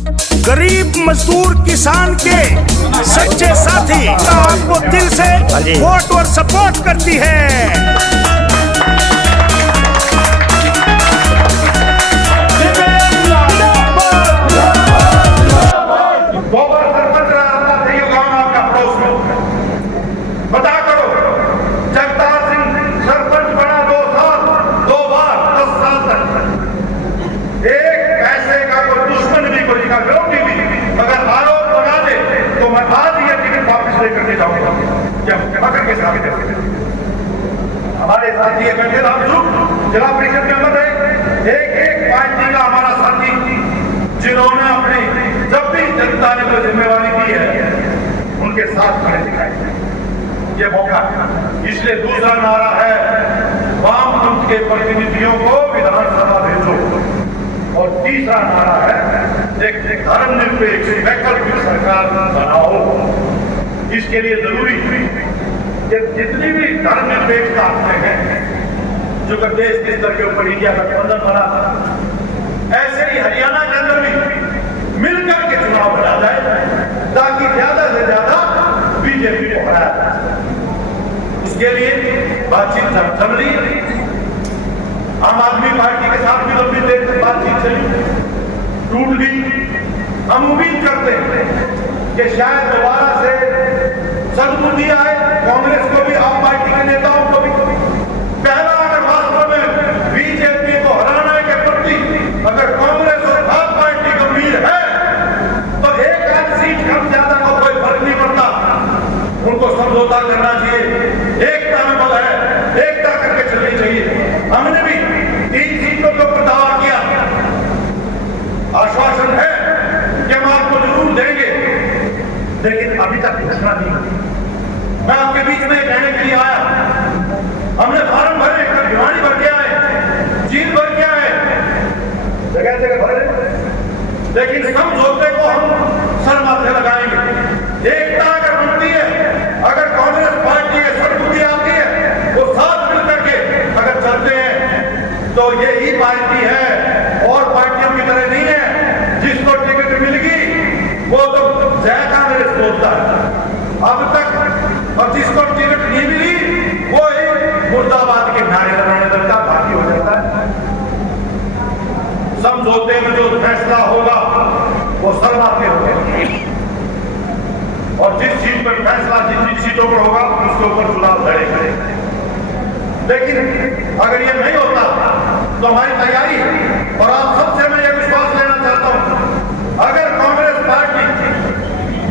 गरीब मजदूर किसान के सच्चे साथी आपको दिल से वोट और सपोर्ट करती है। हमारे साथी जिला परिषद मेंबर है, एक पार्टी का हमारा साथी, जिन्होंने अपनी जब भी जनता ने कोई जिम्मेवारी दी है उनके साथ खड़े दिखाए। ये मौका इसलिए दूसरा नारा है, वामपंथ के प्रतिनिधियों को विधानसभा भेजो, और तीसरा नारा है, एक धर्मनिरपेक्ष वैकल्पिक सरकार बनाओ। इसके लिए जरूरी जितनी भी धर्मनिरपेक्ष ताकतें हैं जो देश के स्तर के ऊपर इंडिया गठबंधन बना, ऐसे ही हरियाणा के अंदर भी मिलकर के चुनाव लड़ा जाए ताकि ज्यादा से ज्यादा बीजेपी को हराया जाए। उसके लिए बातचीत चल रही है। आम आदमी पार्टी के साथ भी लंबी देर से बातचीत चली, टूट गई। हम उम्मीद करते हैं कि शायद दोबारा से सद्बुद्धि आए, कांग्रेस को भी, आम पार्टी के नेताओं को भी। पहला, अगर वास्तव में बीजेपी को हराने के प्रति अगर कांग्रेस और आप पार्टी गंभीर है तो एक आध सीट कम ज्यादा को कोई फर्क नहीं पड़ता, उनको समझौता करना चाहिए। एकता में बल है, एकता करके चलनी चाहिए। हमने भी 3 सीटों को दावा किया, आश्वासन है कि हम आपको जरूर देंगे, लेकिन अभी तक घोषणा नहीं हुई। मैं आपके बीच में कहने के लिए आया, हमने फार्म भरे, भिवानी भर के आए, जीत भर के आए, जगह जगह भरे, लेकिन समझौते को हम सर माथे लगाएंगे। एकता अगर बनती है, अगर कांग्रेस पार्टी के सद्बुद्धि आती है, वो साथ मिलकर के अगर चलते हैं तो ये ही पार्टी है, और पार्टियों की तरह नहीं है जिसको टिकट मिल गई वो तो जय कांग्रेस बोलता है अब तक, और जिसको टिकट नहीं मिली वो एक मुर्दाबाद के नारे लगाने लगता, बाकी हो जाता है। समझौते में जो फैसला होगा वो सर्वाधिक होगा, और जिस चीज पर फैसला जिन सीटों पर होगा उसके ऊपर चुनाव लड़ेंगे। लेकिन अगर ये नहीं होता तो हमारी तैयारी है, और आप सबसे मैं ये विश्वास लेना चाहता हूं, अगर कांग्रेस पार्टी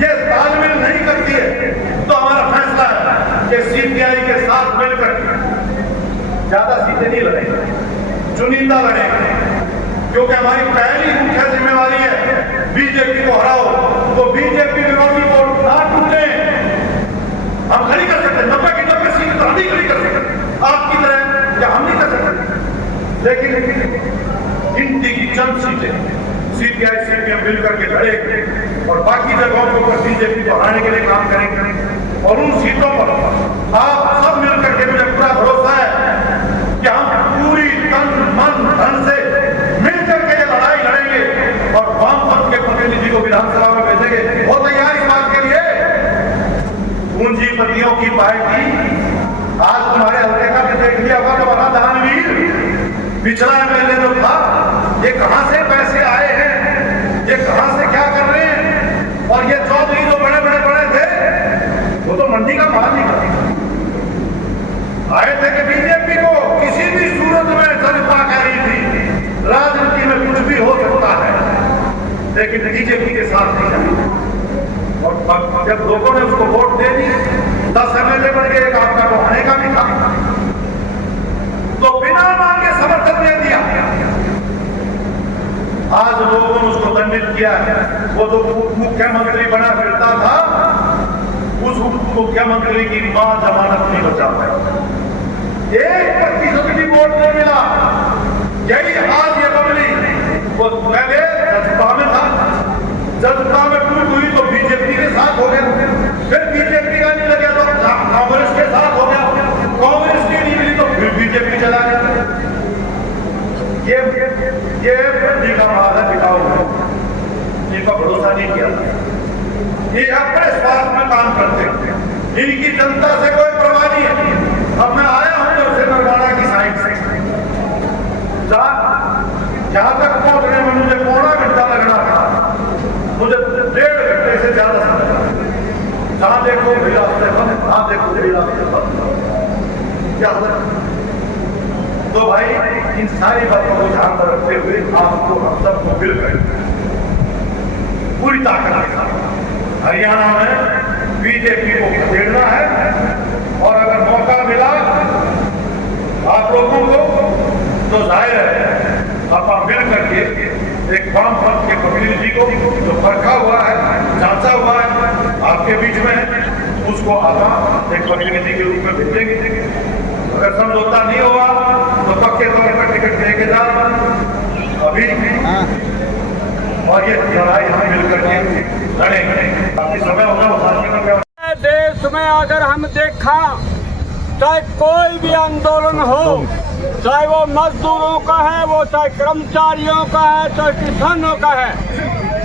ये तालमेल नहीं करती है तो हमारा फैसला है कि सीपीआई के साथ मिलकर ज्यादा सीटें नहीं लड़ेंगे, चुनिंदा लड़ेंगे, क्योंकि हमारी पहली मुख्य जिम्मेवारी है बीजेपी को हराओ। तो बीजेपी विरोधी वोट ना टूटे, हम खड़ी कर सकते हैं 90 की 90 सीट तो हम ही खड़ी कर सकते हैं, आपकी तरह या हम नहीं कर सकते, लेकिन गिनती की चंद सीटें सीपीआई सीपीएम मिलकर के लड़ेंगे, और बाकी जगहों के ऊपर बीजेपी को हराने के लिए काम करेंगे। और उन सीटों पर आप सब मिलकर के, मुझे पूरा भरोसा है कि हम पूरी तन मन धन से मिलकर के लड़ाई लड़ेंगे, और वामपंथ के प्रतिनिधि को विधानसभा में भेजेंगे। वो तैयार इस बात के लिए, पूंजीपतियों की पार्टी आज तुम्हारे हल्के का भी देख लिया होगा, जो बना दानवीर पिछड़ा एमएलए जो था, ये कहां से पैसे आए हैं, ये कहां से क्या कर रहे हैं, और ये चौधरी जो बड़े बड़े बड़े थे वो तो मंडी का माल नहीं करते, आए थे कि बीजेपी को किसी भी सूरत में जनता कह रही थी राजनीति में कुछ भी हो सकता है, लेकिन बीजेपी के साथ नहीं जाए। और जब लोगों ने उसको वोट दे दी, 10 एमएलए बन गए, एक आपका बढ़ाने का भी था, तो बिना मांगे समर्थन दे दिया। आज लोगों ने उसको दंडित किया है। वो जो मुख्यमंत्री बना फिरता था, उस मुख्यमंत्री की मां जमानत नहीं बचा पाई, 1% भी वोट नहीं मिला। यही हाल ये पब्लिक वो पहले जजपा में था, जजपा में टूट हुई तो बीजेपी के साथ हो गया, फिर बीजेपी का नहीं लगा तो कांग्रेस के साथ हो गया, कांग्रेस की नहीं मिली तो फिर बीजेपी चला गया। ये का माल है, बिकाऊ है। इनका भरोसा नहीं किया। ये अपने स्वार्थ में काम करते हैं, इनकी जनता से कोई परवाह नहीं है। अब मैं आया हूं जब से नरवाड़ा की साइड से, जहां तक पहुंचने में मुझे पौना घंटा लगना था, मुझे 1.5 घंटे से ज्यादा समय लगा। जहां देखो भी रास्ते बंद, जहां देखो भी रास्ते बंद। क्या तो भाई इन सारी बातों को ध्यान में रखते हुए आपको हम सबको मिलकर पूरी ताकत के साथ हरियाणा में बीजेपी को खदेड़ना है। और अगर मौका मिला आप लोगों को तो जाहिर है आप मिल करके एक वाम फ्रंट के कम्युनिटी को जो परखा हुआ है, जांचा हुआ है आपके बीच में, उसको आप एक कम्युनिटी के रूप में भेजेंगे। अगर समझौता नहीं हुआ तो पक्के तौर पर टिकट लेके जा अभी, और ये लड़ाई हम मिलकर के लड़ेंगे। काफी समय होगा देश में अगर हम देखा, चाहे कोई भी आंदोलन हो, चाहे वो मजदूरों का है, वो चाहे कर्मचारियों का है, चाहे किसानों का है,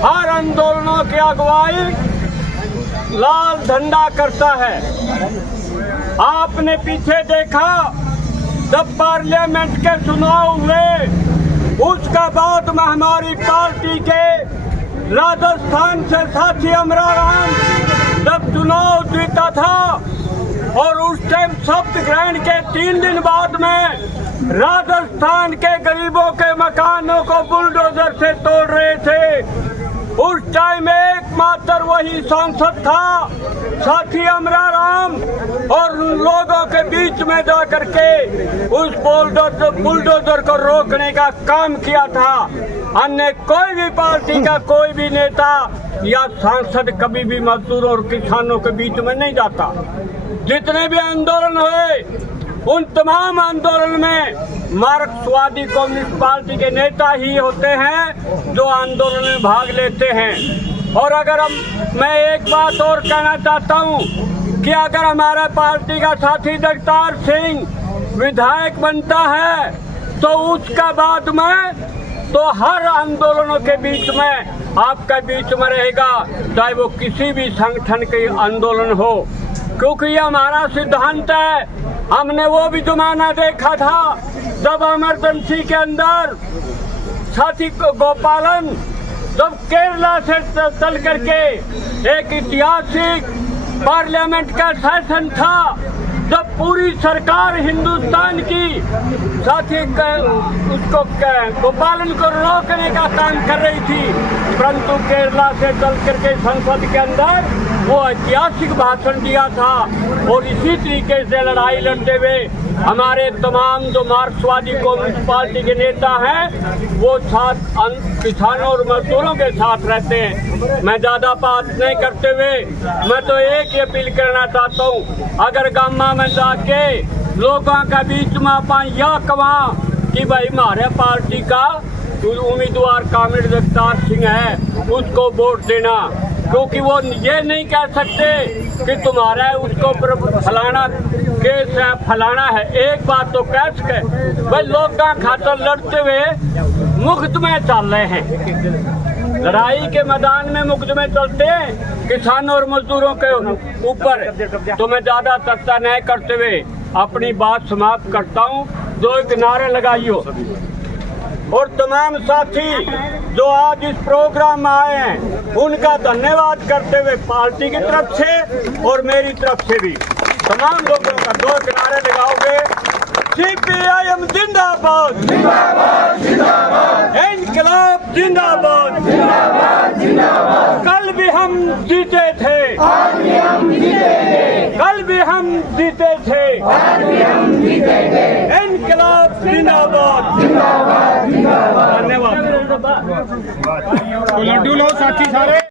हर आंदोलनों की अगुवाई लाल झंडा करता है। आपने पीछे देखा जब पार्लियामेंट के चुनाव हुए, उसका बाद में हमारी पार्टी के राजस्थान से साथी अमराराम जब चुनाव जीता था, और उस टाइम शपथ ग्रहण के 3 दिन बाद में राजस्थान के गरीबों के मकानों को बुलडोजर से तोड़ रहे थे। उस टाइम एकमात्र वही सांसद था साथी अमराराम, और लोगों के बीच में जाकर के उस बुलडोजर को रोकने का काम किया था। अन्य कोई भी पार्टी का कोई भी नेता या सांसद कभी भी मजदूरों और किसानों के बीच में नहीं जाता। जितने भी आंदोलन हुए, उन तमाम आंदोलन में मार्क्सवादी कम्युनिस्ट पार्टी के नेता ही होते हैं जो आंदोलन में भाग लेते हैं। और अगर मैं एक बात और कहना चाहता हूं कि अगर हमारा पार्टी का साथी जगतार सिंह विधायक बनता है तो उसका बाद में तो हर आंदोलनों के बीच में आपका बीच में रहेगा, चाहे वो किसी भी संगठन के आंदोलन हो, क्योंकि ये हमारा सिद्धांत है। हमने वो भी जमाना देखा था जब इमरजेंसी के अंदर साथी गोपालन जब केरला से चल करके एक ऐतिहासिक पार्लियामेंट का सेशन था, जब पूरी सरकार हिंदुस्तान की साथी उसको गोपालन को रोकने का काम कर रही थी, परंतु केरला से चल करके संसद के अंदर वो ऐतिहासिक भाषण दिया था। और इसी तरीके से लड़ाई लड़ते हुए हमारे तमाम जो मार्क्सवादी कम्युनिस्ट पार्टी के नेता हैं वो साथ किसानों और मजदूरों के साथ रहते हैं। मैं ज़्यादा बात नहीं करते हुए मैं तो एक ही अपील करना चाहता हूँ, अगर गामा में जाके लोगों का बीच में अपन यह कहा कि भाई हमारे पार्टी का उम्मीदवार कामिल जगतार सिंह है, उसको वोट देना, क्योंकि वो ये नहीं कह सकते कि तुम्हारा उसको फलाना केस है, फलाना है। एक बात तो कह सके भाई, लोग का खातर लड़ते हुए मुफ्त में चल रहे हैं, लड़ाई के मैदान में मुफ्त में चलते हैं किसानों और मजदूरों के ऊपर। तो मैं ज्यादा चर्चा नहीं करते हुए अपनी बात समाप्त करता हूँ। जो एक नारे लगाइयो, और तमाम साथी जो आज इस प्रोग्राम में आए हैं उनका धन्यवाद करते हुए पार्टी की तरफ से और मेरी तरफ से भी तमाम लोगों का दो किनारे लगाओगे। CPIM जिंदाबाद, इनकलाब जिंदाबाद, कल भी हम जीते थे, कल भी हम जीते थे, इनकलाब जिंदाबाद। धन्यवाद। लड्डू लो साथी सारे।